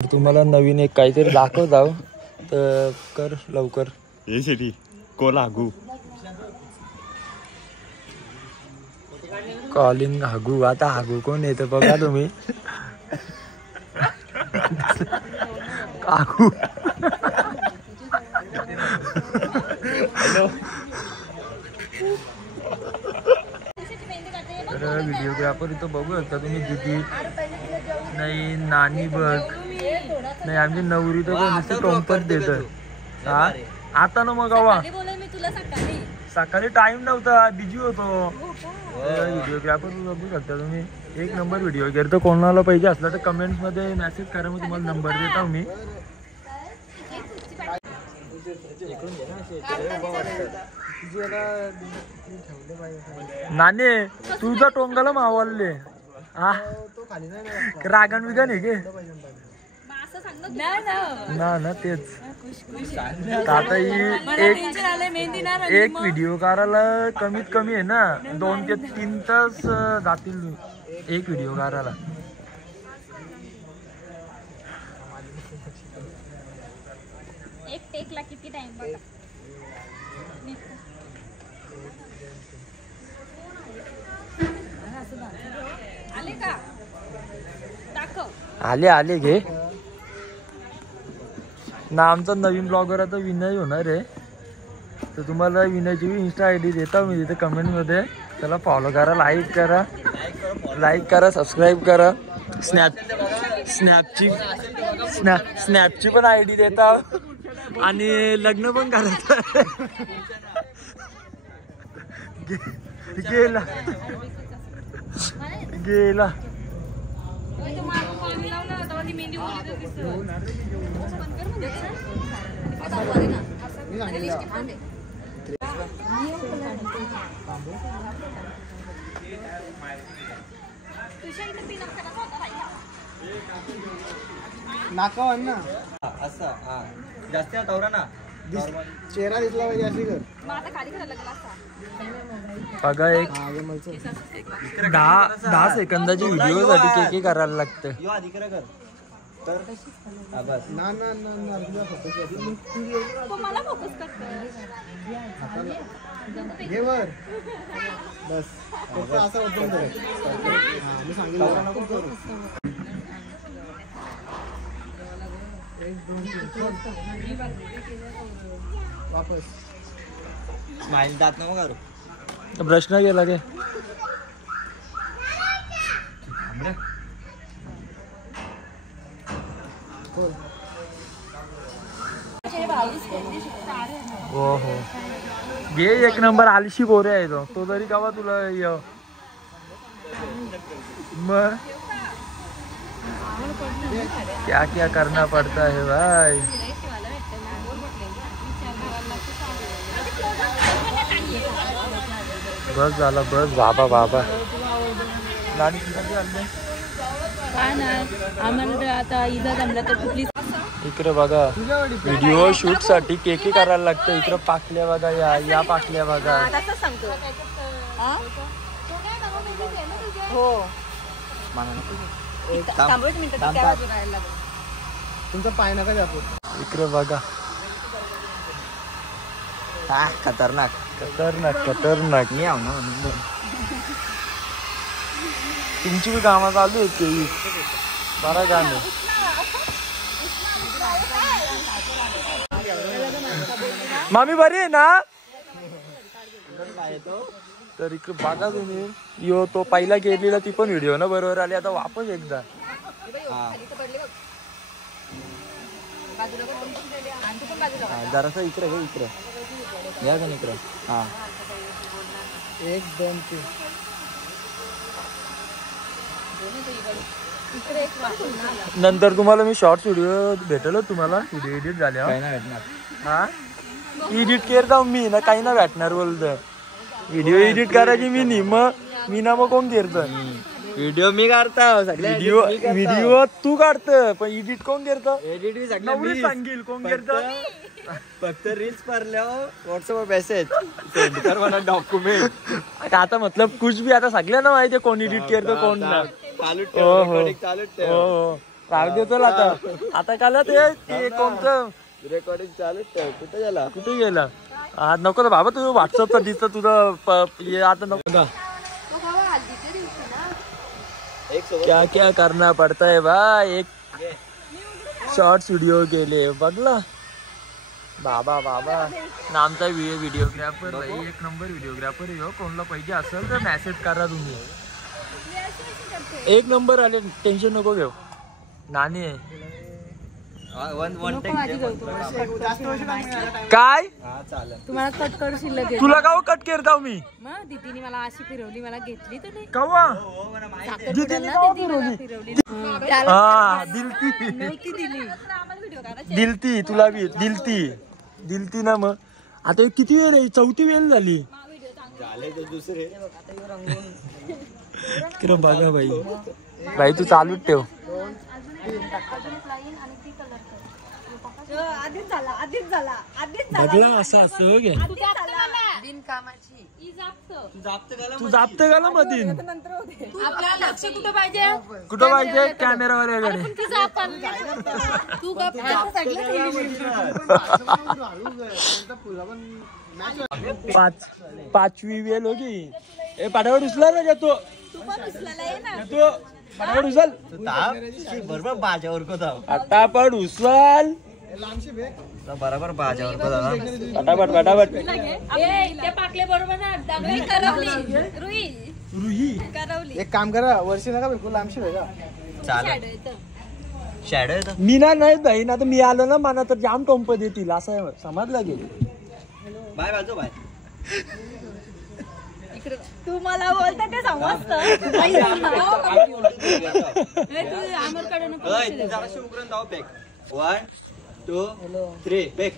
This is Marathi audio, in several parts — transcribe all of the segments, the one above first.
तुम्हाला नवीन एक काहीतरी दाखवत आहो तर कर लवकर. हे शेटी कोला हागू कॉलिंग हागू. आता हागू कोण येतं बघा तुम्ही. हागू तर व्हिडिओग्राफर इथं बघू शकता तुम्ही. दिदी नाही, नानी बघ नाही, आमची नवरी तर नुसतं टोंपच देत. हा आता ना मग हवा सकाळी टाइम नव्हता, बिझी होतो. व्हिडिओग्राफर बघू शकता तुम्ही. एक नंबर व्हिडिओ वगैरे. तर कोणाला पाहिजे असला तर कमेंट्स मध्ये मेसेज करा, मग तुम्हाला नंबर देतो मी. नाने तुझा टोंगाला मावलले हा रागण विगण आहे गे ना ना तेच. आता एक व्हिडिओ करायला कमीत कमी आहे ना 2 ते 3 तास जातील एक व्हिडिओ करायला. एक टेकला किती टाइम बघा. आले का दाखव. आले घे ना. आमचा नवीन ब्लॉगर आता विनय होणार आहे, तर तुम्हाला विनयची इंस्टा आय डी देता मी तिथे कमेंट मध्ये. त्याला फॉलो करा, लाईक करा, सबस्क्राईब करा. स्नॅपची पण आय डी देता आणि लग्न पण करायचं. गेला नाका ना असा हा जास्त तवरा ना चेहरा दिसला पाहिजे अशी कर. बघा एक 10 सेकंदाची व्हिडिओ साठी के करायला लागतं. ना ना ना घे वर बस असं वाटतं. मी सांगितलं वापस स्माइल दात नको करू. ब्रश नाही गेला गे. हो हो घे. एक नंबर आलशी बोरे आहे तो तरी गावा तुला मग क्या क्या करना पड़ता है भाई. बस झाला बस. बाबा नानी आम्हाला आता इजा जमला तर कुठली. इकडे बघा व्हिडिओ शूट साठी के करायला लागतं. इकडे पाकल्या बघा, या पाकल्या बघा. हो तुमचा पाय नका दाखवू. इकडे बघा. हा खतरनाक मी आव ना. तुमची बी कामं चालू आहेत ते बरा काम आहे. मामी बरी आहे ना. तर इकडे बघा तुम्ही. तो पहिला गेलेला ती पण व्हिडिओ ना बरोबर आली. आता वापस एकदा जरासा इकडे या का इकडे. हा 1 2 3 नंतर तुम्हाला मी शॉर्ट्स व्हिडिओ भेटेल. तुम्हाला व्हिडिओ एडिट झाले हा एडिट करता मी ना. काही ना भेटणार बोलतं. व्हिडिओ एडिट करायची मी ना मग कोण करत. व्हिडिओ मी काढता. व्हिडिओ तू काढत पण एडिट कोण करत. एडिट सांगेल कोण करत. फक्त रील्स भरल्यावर व्हॉट्सअपवर मेसेज सेंड कर मला डॉक्युमेंट. आता मतलब कुछ भी आता सगळ्यांना माहिती आहे कोण एडिट करतो कोण ना. चालू राहू दे चल आता. आता काल ते कोणतं रेकॉर्डिंग चालू ठेव. कुठे गेला? कुठे गेला? आज नको तर बाबा तुझं व्हॉट्सअपचा दिसतं तुझं आता नको का. क्या क्या करना पड़ता है भाई. एक शॉर्ट्स व्हिडिओ केले बघला बाबा बाबा. ना आमचा व्हिडिओग्राफर भाई एक नंबर व्हिडिओग्राफर आहे. कोणाला पाहिजे असेल तर मेसेज करा तुम्ही. एक नंबर आले. टेन्शन नको घेऊ. नानी आहे काय तुम्हाला कट करू शिल्लक तुला का कट करता मी. मग दीदीने मला अशी फिरवली मला घेतली तर नाही. कवा फिरवली हा दिलती नव्हती दिली. दिलती तुला बी दिलती ना. मग आता किती वेळ आहे? 4थी वेळ झाली. किरण बघा भाई भाई तू चालूच ठेव. बघला असं असं घे. तू जापत घाला मधीन. आपल्याला लक्ष कुठं पाहिजे? कुठं पाहिजे? कॅमेरावाल्याकडे. तू पाचवी वेळ होगी. ए पाठावर उचला ना जातो. पाठावर उचल बरोबर बाजावर कोता. आता पण उचल बरोबर बाजावर कोता. फटाफट फटाफट. पाकले बरोबर ना. रुही एक काम करा वर्षी नका बिलकुल लांबशी भेगा. चालेल. शॅडो येतो. मी नाही भाई ना तर मी आलो ना मला तर जाम टोंप देतील असं समजलं गे. बाय बाजू बाय. तू मला बोलता ते समजतं. जराशी उकरून जाऊ बॅग. 1 2 3 बॅग.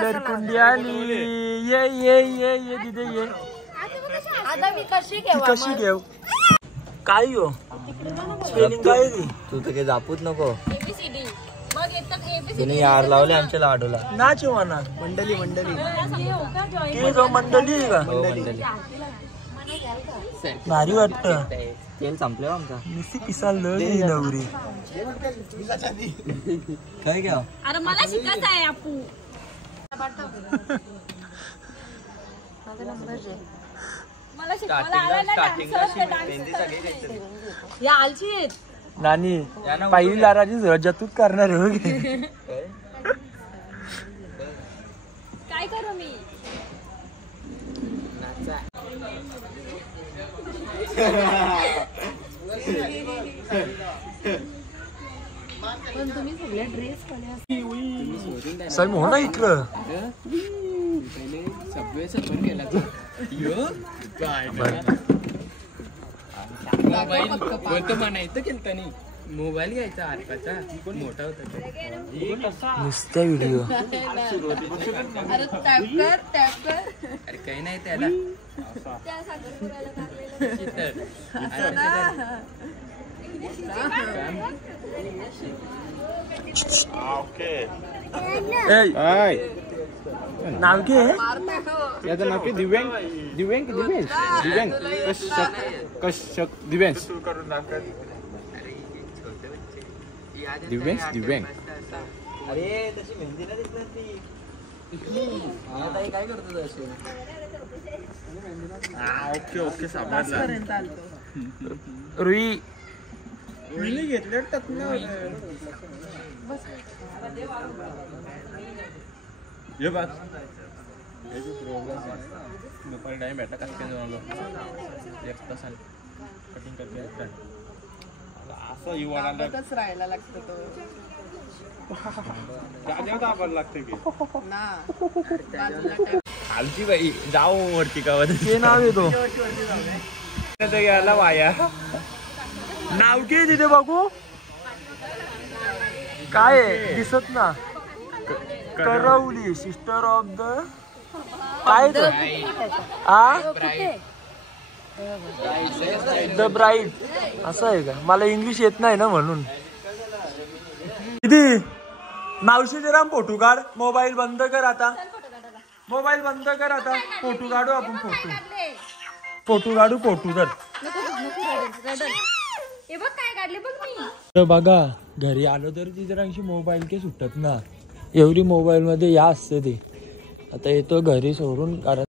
नरकुंडी आली. ये ये ये ये तिथे ये. कशी घेऊ काय हो स्पेलिंग काय तू तर काही जापूच नको. ABCD मग येतात ABCD. तिने यार लावले आमच्या लाडूला. नाच म्हणा. मंडली मंडली मंडळी का मंडळी. भारी वाटतं. तेल संपले आमचा. नुसती पिसाल नवरी. काय घ्या. अरे मला शिकायचं आहे आपू. मला शिकवायला आला ना डान्स. या आलची आहेत. नानी पहिली लाराची जतूत करणार हो. काय करू मी? पण तुम्ही सगळे ड्रेस सर हो ना इकडं. मोबाईल घ्यायचा हरकाचा मोठा होता नुसत्या व्हिडिओ. अरे काही नाही त्याला. नाव की याचं नाव की दिव्यांग. दिव्यांग दिव्यांश दिव्यांग कश्यप कश्यप दिव्यांश दिव्यांश दिव्यांग. अरे तशी मेहंदी नाही दिसणार ती. काय करतो तशी. ओके ओके समजला. रुई घेतले ये बात दुपारी टाइम भेटला कसं काय जाऊन एक तासाने कटिंग करते असं युवानालाच राहायला लागतं. तो आपण लागते की आमची बाई जाऊ वरती का ते नाव येतो. याला वाया. नाव की तिथे बघू काय आहे? दिसत ना. करवली सिस्टर ऑफ द काय द ब्राईड असं आहे का? मला इंग्लिश येत नाही ना म्हणून. किती मावशी जरा फोटो काढ. मोबाईल बंद कर आता. मोबाईल बंद कर आता. फोटो काढू आपण. फोटो फोटो काढू फोटो तर हे बघ काय काढले बघ मी तर बघा घरी आलो तर ती जरा अशी मोबाईल के सुटत ना एवढी मोबाईल मध्ये या असते ते आता येतो घरी सोडून कारण